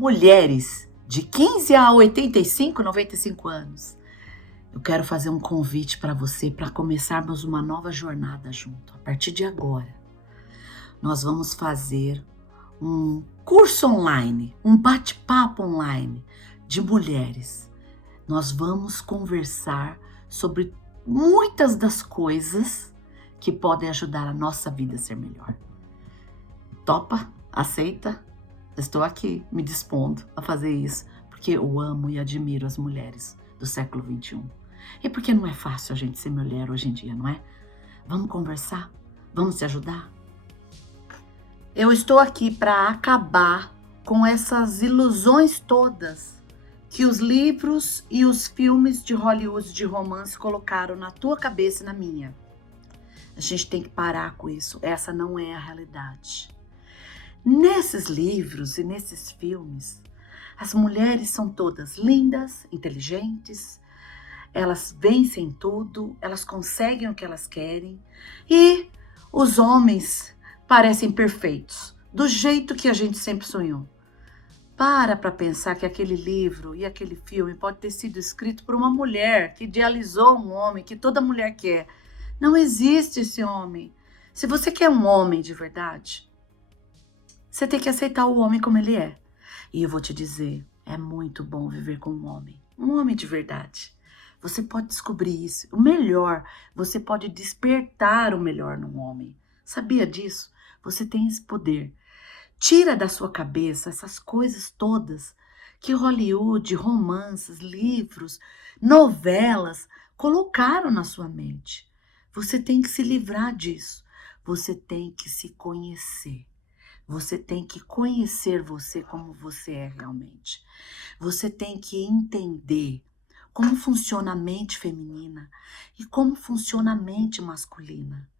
mulheres de 15 a 85, 95 anos. Eu quero fazer um convite para você para começarmos uma nova jornada junto. A partir de agora, nós vamos fazer um curso online, um bate-papo online de mulheres. Nós vamos conversar sobre muitas das coisas que podem ajudar a nossa vida a ser melhor. Topa? Aceita? Estou aqui me dispondo a fazer isso, porque eu amo e admiro as mulheres do século XXI. E porque não é fácil a gente ser mulher hoje em dia, não é? Vamos conversar? Vamos se ajudar? Eu estou aqui para acabar com essas ilusões todas que os livros e os filmes de Hollywood de romance colocaram na tua cabeça e na minha. A gente tem que parar com isso. Essa não é a realidade. Nesses livros e nesses filmes, as mulheres são todas lindas, inteligentes, elas vencem tudo, elas conseguem o que elas querem e os homens parecem perfeitos, do jeito que a gente sempre sonhou. Para pensar que aquele livro e aquele filme pode ter sido escrito por uma mulher que idealizou um homem que toda mulher quer. Não existe esse homem. Se você quer um homem de verdade, você tem que aceitar o homem como ele é. E eu vou te dizer, é muito bom viver com um homem de verdade. Você pode descobrir isso. O melhor, você pode despertar o melhor num homem. Sabia disso? Você tem esse poder. Tira da sua cabeça essas coisas todas que Hollywood, romances, livros, novelas colocaram na sua mente. Você tem que se livrar disso. Você tem que se conhecer. Você tem que conhecer você como você é realmente. Você tem que entender como funciona a mente feminina e como funciona a mente masculina.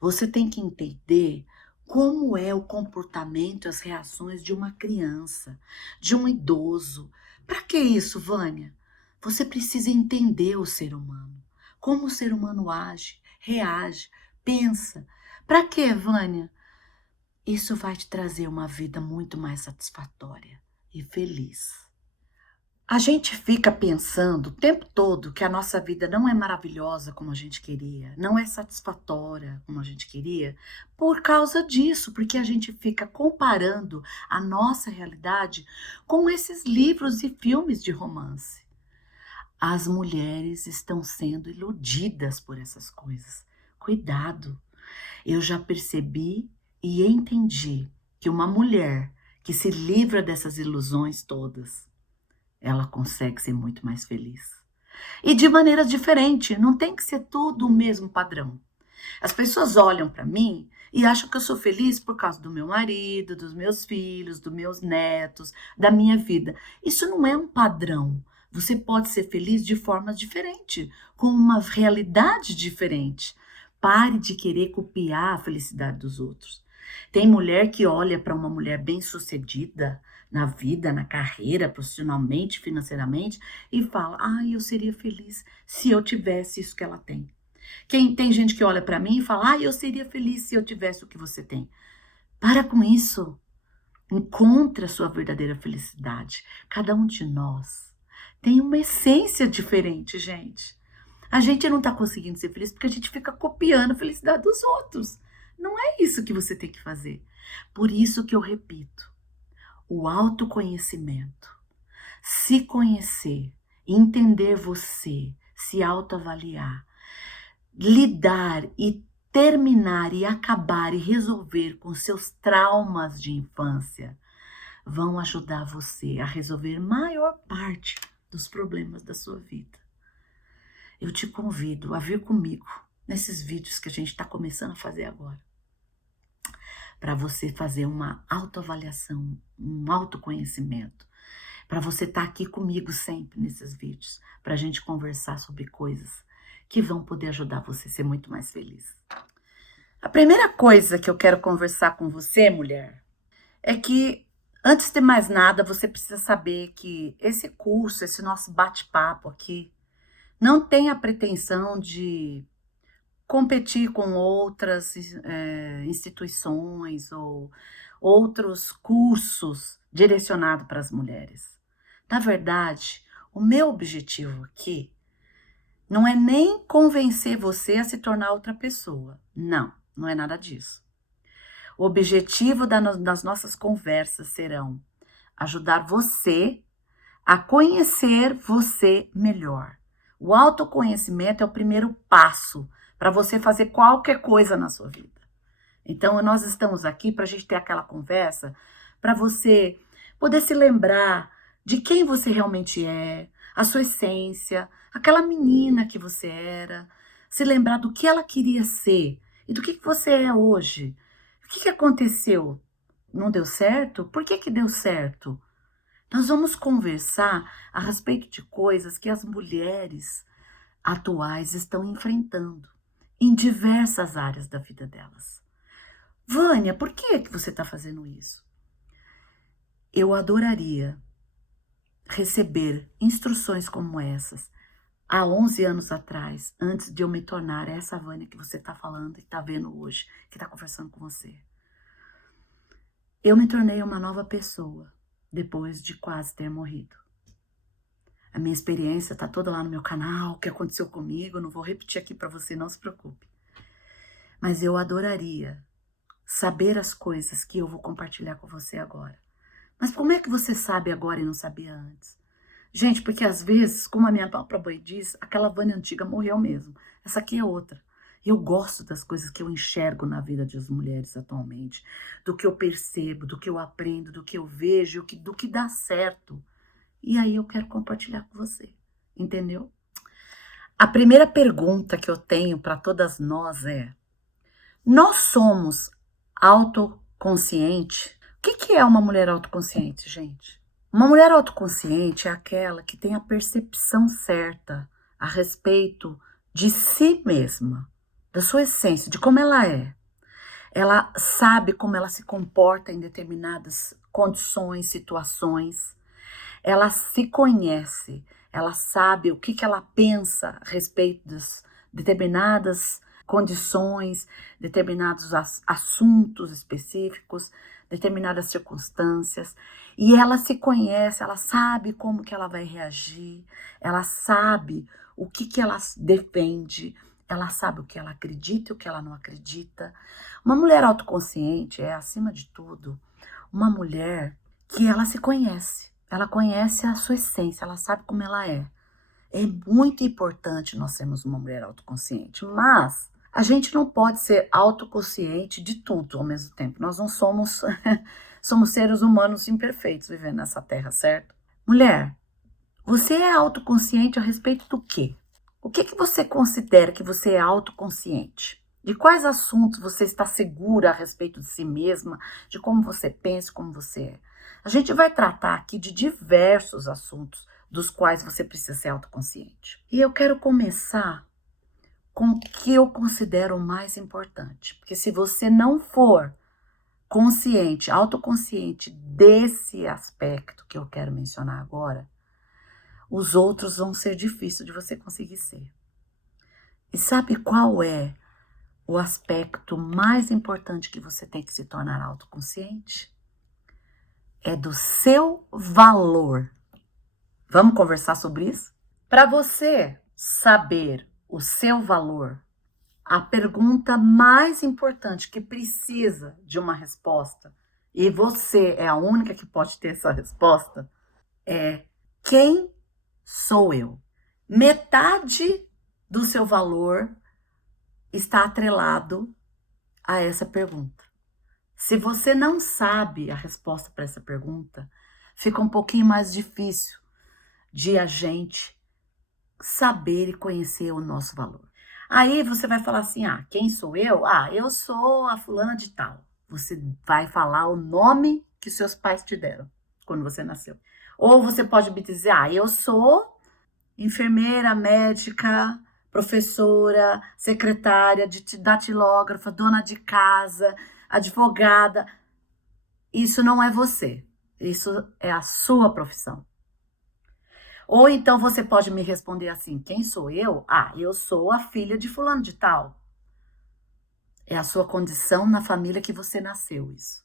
Você tem que entender como é o comportamento e as reações de uma criança, de um idoso. Para que isso, Vânia? Você precisa entender o ser humano. Como o ser humano age, reage, pensa. Para que, Vânia? Isso vai te trazer uma vida muito mais satisfatória e feliz. A gente fica pensando o tempo todo que a nossa vida não é maravilhosa como a gente queria, não é satisfatória como a gente queria, por causa disso, porque a gente fica comparando a nossa realidade com esses livros e filmes de romance. As mulheres estão sendo iludidas por essas coisas. Cuidado! Eu já percebi e entendi que uma mulher que se livra dessas ilusões todas, ela consegue ser muito mais feliz. E de maneira diferente, não tem que ser tudo o mesmo padrão. As pessoas olham para mim e acham que eu sou feliz por causa do meu marido, dos meus filhos, dos meus netos, da minha vida. Isso não é um padrão. Você pode ser feliz de forma diferente, com uma realidade diferente. Pare de querer copiar a felicidade dos outros. Tem mulher que olha para uma mulher bem-sucedida na vida, na carreira, profissionalmente, financeiramente, e fala: eu seria feliz se eu tivesse isso que ela tem. Tem gente que olha para mim e fala: eu seria feliz se eu tivesse o que você tem. Para com isso. Encontre a sua verdadeira felicidade. Cada um de nós tem uma essência diferente, gente. A gente não está conseguindo ser feliz porque a gente fica copiando a felicidade dos outros. Não é isso que você tem que fazer. Por isso que eu repito, o autoconhecimento, se conhecer, entender você, se autoavaliar, lidar e terminar e acabar e resolver com seus traumas de infância, vão ajudar você a resolver maior parte dos problemas da sua vida. Eu te convido a vir comigo nesses vídeos que a gente está começando a fazer agora, para você fazer uma autoavaliação, um autoconhecimento, para você estar aqui comigo sempre nesses vídeos, para a gente conversar sobre coisas que vão poder ajudar você a ser muito mais feliz. A primeira coisa que eu quero conversar com você, mulher, é que, antes de mais nada, você precisa saber que esse curso, esse nosso bate-papo aqui, não tem a pretensão de competir com outras instituições ou outros cursos direcionados para as mulheres. Na verdade, o meu objetivo aqui não é nem convencer você a se tornar outra pessoa. Não, não é nada disso. O objetivo das nossas conversas serão ajudar você a conhecer você melhor. O autoconhecimento é o primeiro passo para você fazer qualquer coisa na sua vida. Então, nós estamos aqui para a gente ter aquela conversa, para você poder se lembrar de quem você realmente é, a sua essência, aquela menina que você era, se lembrar do que ela queria ser e do que você é hoje. O que aconteceu? Não deu certo? Por que deu certo? Nós vamos conversar a respeito de coisas que as mulheres atuais estão enfrentando em diversas áreas da vida delas. Vânia, por que você está fazendo isso? Eu adoraria receber instruções como essas há 11 anos atrás, antes de eu me tornar essa Vânia que você está falando e está vendo hoje, que está conversando com você. Eu me tornei uma nova pessoa depois de quase ter morrido. A minha experiência está toda lá no meu canal, o que aconteceu comigo, eu não vou repetir aqui para você, não se preocupe. Mas eu adoraria saber as coisas que eu vou compartilhar com você agora. Mas como é que você sabe agora e não sabia antes? Gente, porque às vezes, como a minha própria mãe diz, aquela Vânia antiga morreu mesmo. Essa aqui é outra. Eu gosto das coisas que eu enxergo na vida das mulheres atualmente, do que eu percebo, do que eu aprendo, do que eu vejo, do que dá certo. E aí eu quero compartilhar com você, entendeu? A primeira pergunta que eu tenho para todas nós é: nós somos autoconscientes? O que é uma mulher autoconsciente, gente? Uma mulher autoconsciente é aquela que tem a percepção certa a respeito de si mesma, da sua essência, de como ela é. Ela sabe como ela se comporta em determinadas condições, situações. Ela se conhece, ela sabe o que ela pensa a respeito das determinadas condições, determinados assuntos específicos, determinadas circunstâncias, e ela se conhece, ela sabe como que ela vai reagir, ela sabe o que ela defende, ela sabe o que ela acredita e o que ela não acredita. Uma mulher autoconsciente é, acima de tudo, uma mulher que ela se conhece, ela conhece a sua essência, ela sabe como ela é. É muito importante nós sermos uma mulher autoconsciente, mas a gente não pode ser autoconsciente de tudo ao mesmo tempo. Nós não somos, somos seres humanos imperfeitos vivendo nessa terra, certo? Mulher, você é autoconsciente a respeito do quê? O que você considera que você é autoconsciente? De quais assuntos você está segura a respeito de si mesma, de como você pensa, como você é? A gente vai tratar aqui de diversos assuntos dos quais você precisa ser autoconsciente. E eu quero começar com o que eu considero o mais importante. Porque se você não for consciente, autoconsciente desse aspecto que eu quero mencionar agora, os outros vão ser difíceis de você conseguir ser. E sabe qual é o aspecto mais importante que você tem que se tornar autoconsciente? É do seu valor. Vamos conversar sobre isso? Para você saber o seu valor, a pergunta mais importante que precisa de uma resposta, e você é a única que pode ter essa resposta, é: quem sou eu? Metade do seu valor está atrelado a essa pergunta. Se você não sabe a resposta para essa pergunta, fica um pouquinho mais difícil de a gente saber e conhecer o nosso valor. Aí você vai falar assim: ah, quem sou eu? Ah, eu sou a fulana de tal. Você vai falar o nome que seus pais te deram quando você nasceu. Ou você pode me dizer: ah, eu sou enfermeira, médica, professora, secretária, datilógrafa, dona de casa, advogada. Isso não é você. Isso é a sua profissão. Ou então você pode me responder assim: quem sou eu? Ah, eu sou a filha de fulano de tal. É a sua condição na família que você nasceu, isso.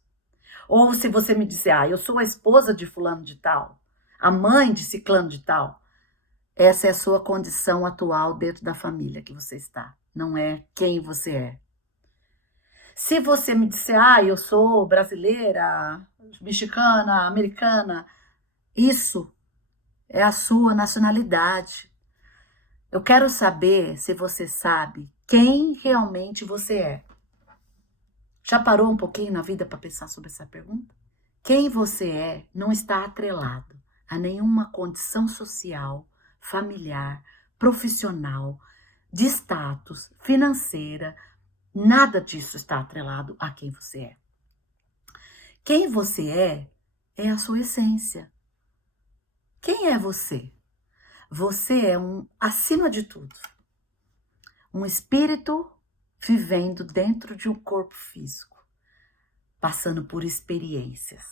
Ou se você me disser, eu sou a esposa de fulano de tal, a mãe de ciclano de tal, essa é a sua condição atual dentro da família que você está, não é quem você é. Se você me disser, eu sou brasileira, mexicana, americana, isso é a sua nacionalidade. Eu quero saber se você sabe quem realmente você é. Já parou um pouquinho na vida para pensar sobre essa pergunta? Quem você é não está atrelado a nenhuma condição social, familiar, profissional, de status, financeira. Nada disso está atrelado a quem você é. Quem você é a sua essência. Quem é você? Você é acima de tudo, um espírito vivendo dentro de um corpo físico, passando por experiências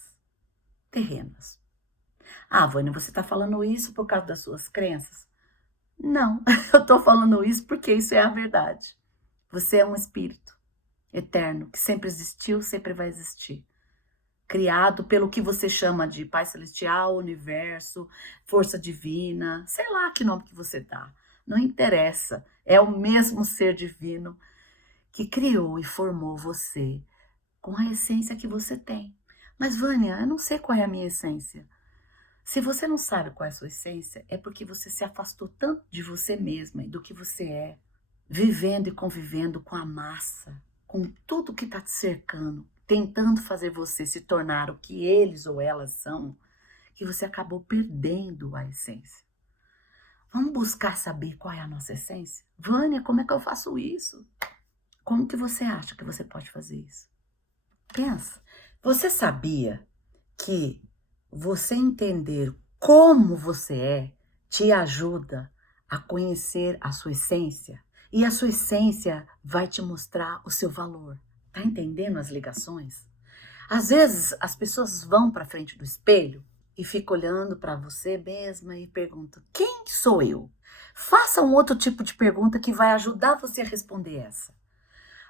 terrenas. Vânia, você está falando isso por causa das suas crenças? Não, eu estou falando isso porque isso é a verdade. Você é um espírito eterno, que sempre existiu, sempre vai existir. Criado pelo que você chama de Pai Celestial, Universo, Força Divina, sei lá que nome que você dá. Não interessa, é o mesmo ser divino que criou e formou você com a essência que você tem. Mas, Vânia, eu não sei qual é a minha essência. Se você não sabe qual é a sua essência, é porque você se afastou tanto de você mesma e do que você é, vivendo e convivendo com a massa, com tudo que está te cercando, tentando fazer você se tornar o que eles ou elas são, que você acabou perdendo a essência. Vamos buscar saber qual é a nossa essência? Vânia, como é que eu faço isso? Como que você acha que você pode fazer isso? Pensa. Você sabia que você entender como você é te ajuda a conhecer a sua essência? E a sua essência vai te mostrar o seu valor. Tá entendendo as ligações? Às vezes as pessoas vão para frente do espelho e ficam olhando para você mesma e perguntam: quem sou eu? Faça um outro tipo de pergunta que vai ajudar você a responder essa.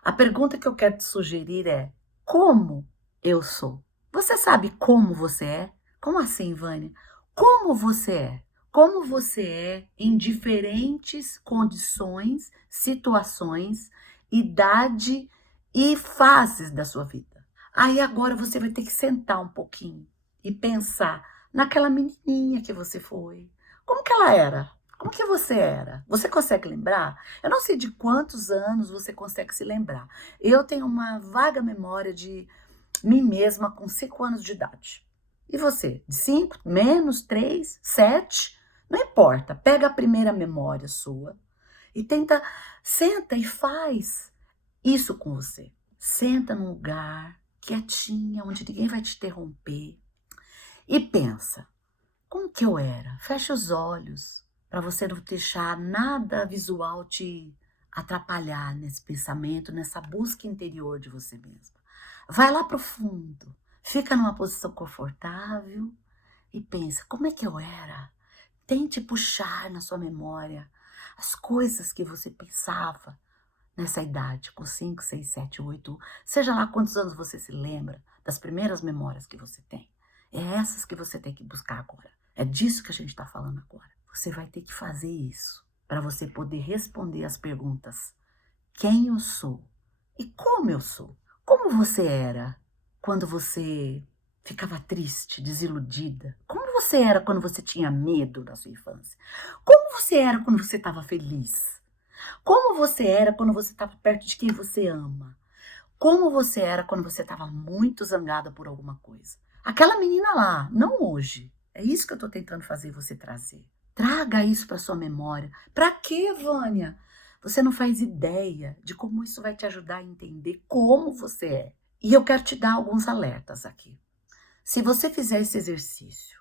A pergunta que eu quero te sugerir é: como eu sou? Você sabe como você é? Como assim, Vânia? Como você é? Como você é em diferentes condições, situações, idade e fases da sua vida. Aí agora você vai ter que sentar um pouquinho e pensar naquela menininha que você foi. Como que ela era? Como que você era? Você consegue lembrar? Eu não sei de quantos anos você consegue se lembrar. Eu tenho uma vaga memória de mim mesma com 5 anos de idade. E você? De 5, menos, 3, 7? Não importa. Pega a primeira memória sua e senta e faz isso com você. Senta num lugar quietinha, onde ninguém vai te interromper. E pensa, como que eu era? Fecha os olhos, para você não deixar nada visual te atrapalhar nesse pensamento, nessa busca interior de você mesma. Vai lá pro fundo, fica numa posição confortável e pensa, como é que eu era? Tente puxar na sua memória as coisas que você pensava nessa idade, com 5, 6, 7, 8, seja lá quantos anos você se lembra das primeiras memórias que você tem. É essas que você tem que buscar agora. É disso que a gente está falando agora. Você vai ter que fazer isso para você poder responder as perguntas: quem eu sou e como eu sou? Como você era quando você ficava triste, desiludida? Como você era quando você tinha medo na sua infância? Como você era quando você estava feliz? Como você era quando você estava perto de quem você ama? Como você era quando você estava muito zangada por alguma coisa? Aquela menina lá, não hoje. É isso que eu estou tentando fazer você trazer. Traga isso para sua memória. Para quê, Vânia? Você não faz ideia de como isso vai te ajudar a entender como você é. E eu quero te dar alguns alertas aqui. Se você fizer esse exercício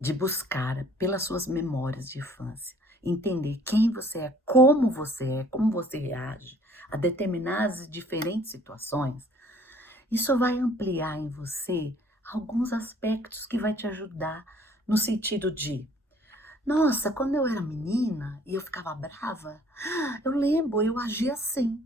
de buscar pelas suas memórias de infância, entender quem você é, como você reage a determinadas diferentes situações, isso vai ampliar em você alguns aspectos que vai te ajudar no sentido de: nossa, quando eu era menina e eu ficava brava, eu lembro, eu agia assim.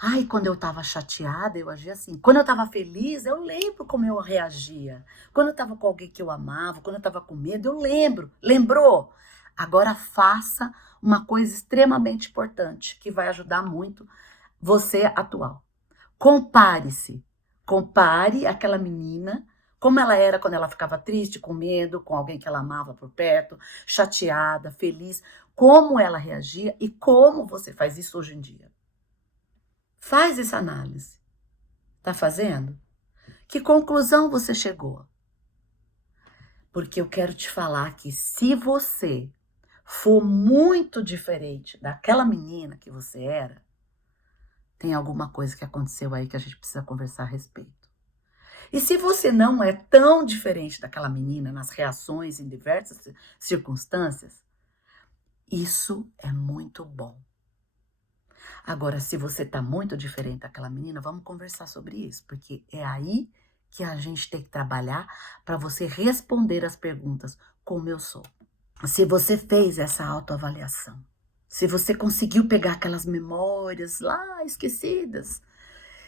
Ai, quando eu estava chateada, eu agia assim. Quando eu estava feliz, eu lembro como eu reagia. Quando eu estava com alguém que eu amava, quando eu estava com medo, eu lembro. Lembrou? Agora faça uma coisa extremamente importante que vai ajudar muito você atual. Compare-se. Compare aquela menina, como ela era quando ela ficava triste, com medo, com alguém que ela amava por perto, chateada, feliz, como ela reagia e como você faz isso hoje em dia. Faz essa análise. Tá fazendo? Que conclusão você chegou? Porque eu quero te falar que se você for muito diferente daquela menina que você era, tem alguma coisa que aconteceu aí que a gente precisa conversar a respeito. E se você não é tão diferente daquela menina nas reações em diversas circunstâncias, isso é muito bom. Agora, se você está muito diferente daquela menina, vamos conversar sobre isso, porque é aí que a gente tem que trabalhar para você responder as perguntas como eu sou. Se você fez essa autoavaliação, se você conseguiu pegar aquelas memórias lá esquecidas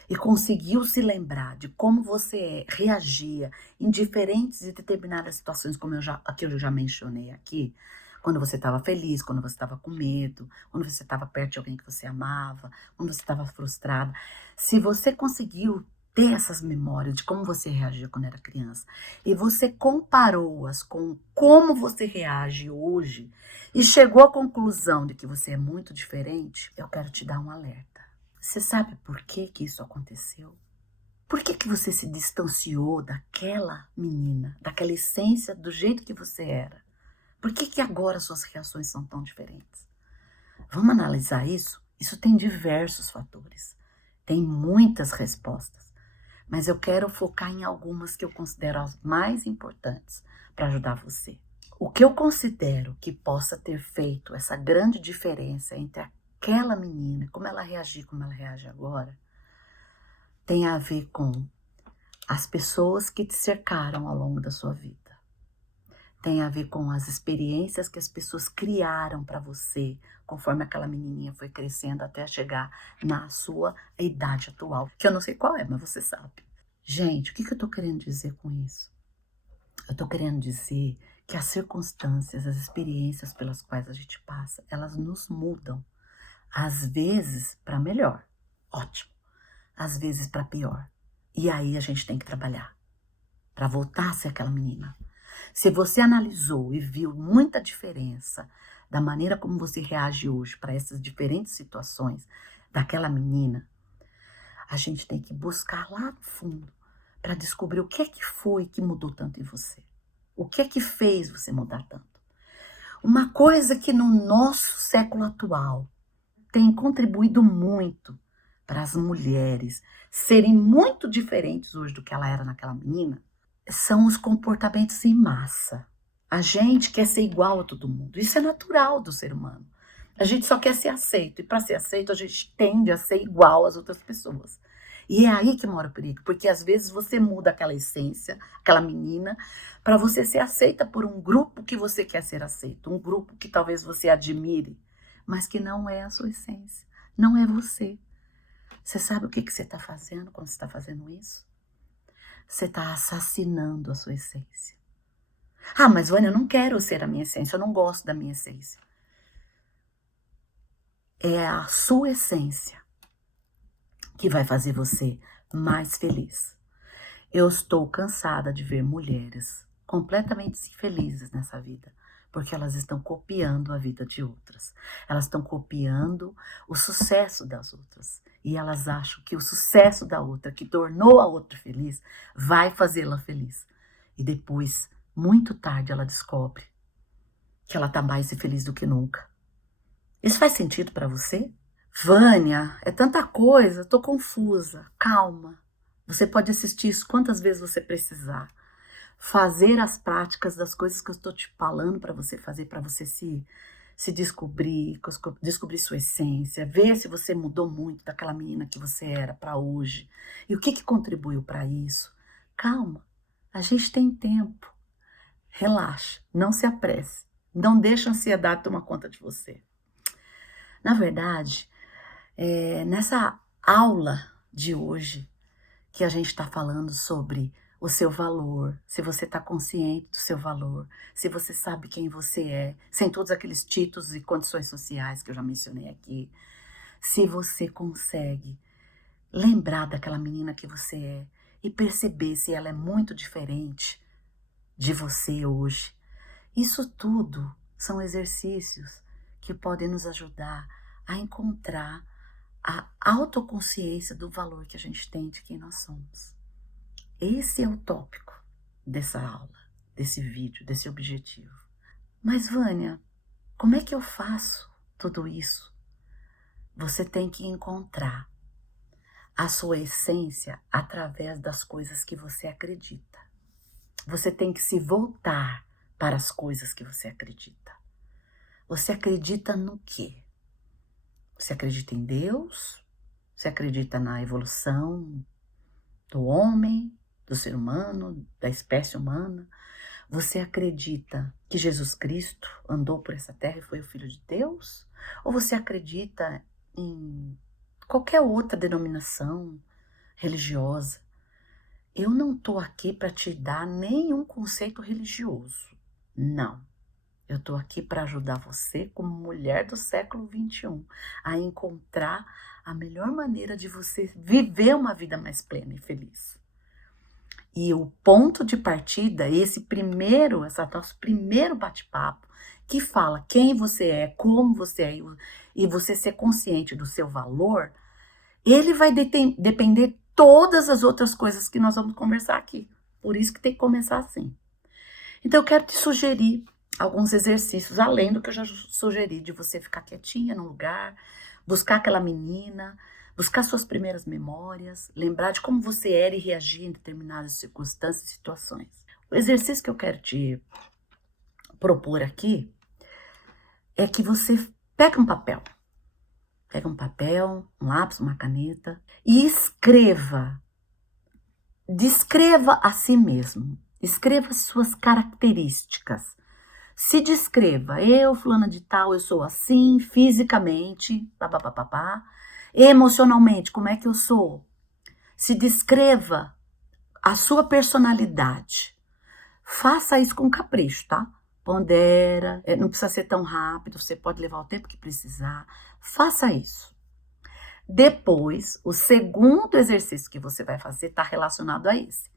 e conseguiu se lembrar de como você reagia em diferentes e determinadas situações, como eu já mencionei aqui, quando você estava feliz, quando você estava com medo, quando você estava perto de alguém que você amava, quando você estava frustrada. Se você conseguiu ter essas memórias de como você reagia quando era criança e você comparou-as com como você reage hoje e chegou à conclusão de que você é muito diferente, eu quero te dar um alerta. Você sabe por que que isso aconteceu? Por que que você se distanciou daquela menina, daquela essência, do jeito que você era? Por que que agora suas reações são tão diferentes? Vamos analisar isso? Isso tem diversos fatores. Tem muitas respostas. Mas eu quero focar em algumas que eu considero as mais importantes para ajudar você. O que eu considero que possa ter feito essa grande diferença entre aquela menina, como ela reagiu, como ela reage agora, tem a ver com as pessoas que te cercaram ao longo da sua vida. Tem a ver com as experiências que as pessoas criaram para você, conforme aquela menininha foi crescendo até chegar na sua idade atual, que eu não sei qual é, mas você sabe. Gente, o que eu estou querendo dizer com isso? Eu estou querendo dizer que as circunstâncias, as experiências pelas quais a gente passa, elas nos mudam. Às vezes para melhor, ótimo. Às vezes para pior. E aí a gente tem que trabalhar para voltar a ser aquela menina. Se você analisou e viu muita diferença da maneira como você reage hoje para essas diferentes situações daquela menina, a gente tem que buscar lá no fundo para descobrir o que é que foi que mudou tanto em você. O que é que fez você mudar tanto? Uma coisa que no nosso século atual tem contribuído muito para as mulheres serem muito diferentes hoje do que ela era naquela menina, são os comportamentos em massa. A gente quer ser igual a todo mundo. Isso é natural do ser humano. A gente só quer ser aceito. E para ser aceito, a gente tende a ser igual às outras pessoas. E é aí que mora o perigo. Porque às vezes você muda aquela essência, aquela menina, para você ser aceita por um grupo que você quer ser aceito. Um grupo que talvez você admire, mas que não é a sua essência. Não é você. Você sabe o que você está fazendo quando você está fazendo isso? Você está assassinando a sua essência. Ah, mas Vânia, eu não quero ser a minha essência, eu não gosto da minha essência. É a sua essência que vai fazer você mais feliz. Eu estou cansada de ver mulheres completamente infelizes nessa vida, porque elas estão copiando a vida de outras. Elas estão copiando o sucesso das outras. E elas acham que o sucesso da outra, que tornou a outra feliz, vai fazê-la feliz. E depois, muito tarde, ela descobre que ela está mais infeliz do que nunca. Isso faz sentido para você? Vânia, é tanta coisa, estou confusa. Calma. Você pode assistir isso quantas vezes você precisar. Fazer as práticas das coisas que eu estou te falando para você fazer, para você se descobrir, descobrir sua essência, ver se você mudou muito daquela menina que você era para hoje. E o que contribuiu para isso? Calma, a gente tem tempo. Relaxa, não se apresse. Não deixe a ansiedade tomar conta de você. Na verdade, nessa aula de hoje, que a gente está falando sobre o seu valor, se você está consciente do seu valor, se você sabe quem você é, sem todos aqueles títulos e condições sociais que eu já mencionei aqui, se você consegue lembrar daquela menina que você é e perceber se ela é muito diferente de você hoje. Isso tudo são exercícios que podem nos ajudar a encontrar a autoconsciência do valor que a gente tem de quem nós somos. Esse é o tópico dessa aula, desse vídeo, desse objetivo. Mas, Vânia, como é que eu faço tudo isso? Você tem que encontrar a sua essência através das coisas que você acredita. Você tem que se voltar para as coisas que você acredita. Você acredita no quê? Você acredita em Deus? Você acredita na evolução do homem, do ser humano, da espécie humana? Você acredita que Jesus Cristo andou por essa terra e foi o Filho de Deus? Ou você acredita em qualquer outra denominação religiosa? Eu não estou aqui para te dar nenhum conceito religioso. Não. Eu estou aqui para ajudar você, como mulher do século XXI, a encontrar a melhor maneira de você viver uma vida mais plena e feliz. E o ponto de partida, esse nosso primeiro bate-papo, que fala quem você é, como você é, e você ser consciente do seu valor, ele vai depender todas as outras coisas que nós vamos conversar aqui. Por isso que tem que começar assim. Então eu quero te sugerir alguns exercícios, além do que eu já sugeri, de você ficar quietinha num lugar, buscar aquela menina, buscar suas primeiras memórias, lembrar de como você era e reagia em determinadas circunstâncias e situações. O exercício que eu quero te propor aqui é que você pega um papel, um lápis, uma caneta e descreva a si mesmo, escreva suas características. Se descreva, eu, fulana de tal, eu sou assim, fisicamente, emocionalmente, como é que eu sou? Se descreva a sua personalidade. Faça isso com capricho, tá? Pondera, não precisa ser tão rápido, você pode levar o tempo que precisar. Faça isso. Depois, o segundo exercício que você vai fazer está relacionado a esse.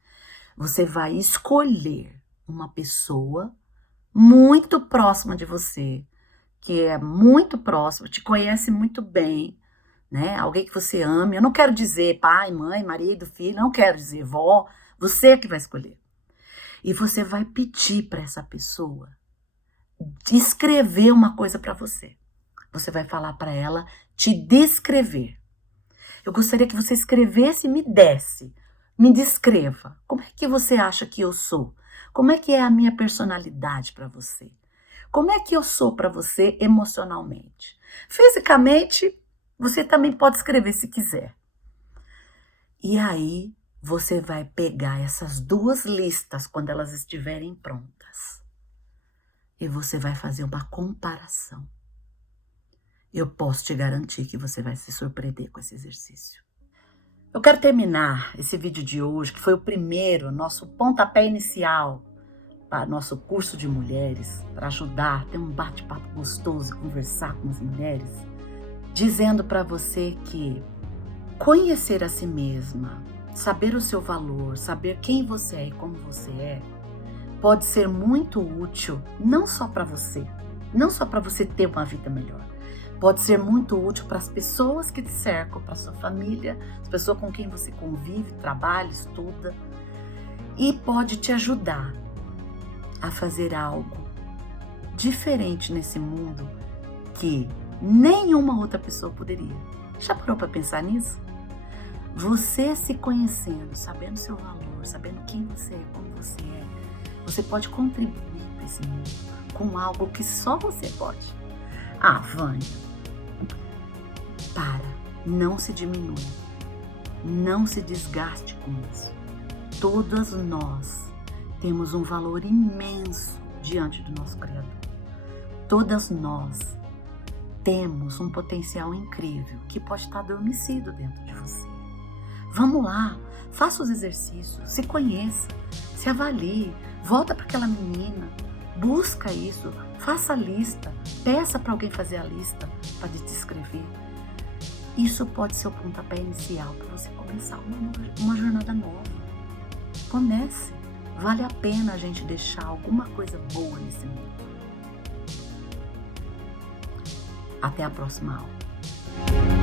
Você vai escolher uma pessoa muito próxima de você, que é muito próxima, te conhece muito bem, né? Alguém que você ame. Eu não quero dizer pai, mãe, marido, filho, não quero dizer vó, você é que vai escolher. E você vai pedir para essa pessoa descrever uma coisa para você. Você vai falar para ela te descrever. Eu gostaria que você escrevesse e me desse. Me descreva. Como é que você acha que eu sou? Como é que é a minha personalidade para você? Como é que eu sou para você emocionalmente? Fisicamente, você também pode escrever se quiser. E aí, você vai pegar essas duas listas quando elas estiverem prontas. E você vai fazer uma comparação. Eu posso te garantir que você vai se surpreender com esse exercício. Eu quero terminar esse vídeo de hoje, que foi o primeiro, nosso pontapé inicial para nosso curso de mulheres, para ajudar a ter um bate-papo gostoso e conversar com as mulheres, dizendo para você que conhecer a si mesma, saber o seu valor, saber quem você é e como você é, pode ser muito útil, não só para você ter uma vida melhor. Pode ser muito útil para as pessoas que te cercam, para a sua família, as pessoas com quem você convive, trabalha, estuda. E pode te ajudar a fazer algo diferente nesse mundo que nenhuma outra pessoa poderia. Já parou para pensar nisso? Você se conhecendo, sabendo seu valor, sabendo quem você é, como você é, você pode contribuir para esse mundo com algo que só você pode. Ah, Vânia, não se diminua, não se desgaste com isso. Todas nós temos um valor imenso diante do nosso Criador. Todas nós temos um potencial incrível que pode estar adormecido dentro de você. Vamos lá, faça os exercícios, se conheça, se avalie, volta para aquela menina, busca isso, faça a lista, peça para alguém fazer a lista para te descrever. Isso pode ser o pontapé inicial para você começar uma jornada nova. Comece, vale a pena a gente deixar alguma coisa boa nesse mundo. Até a próxima aula.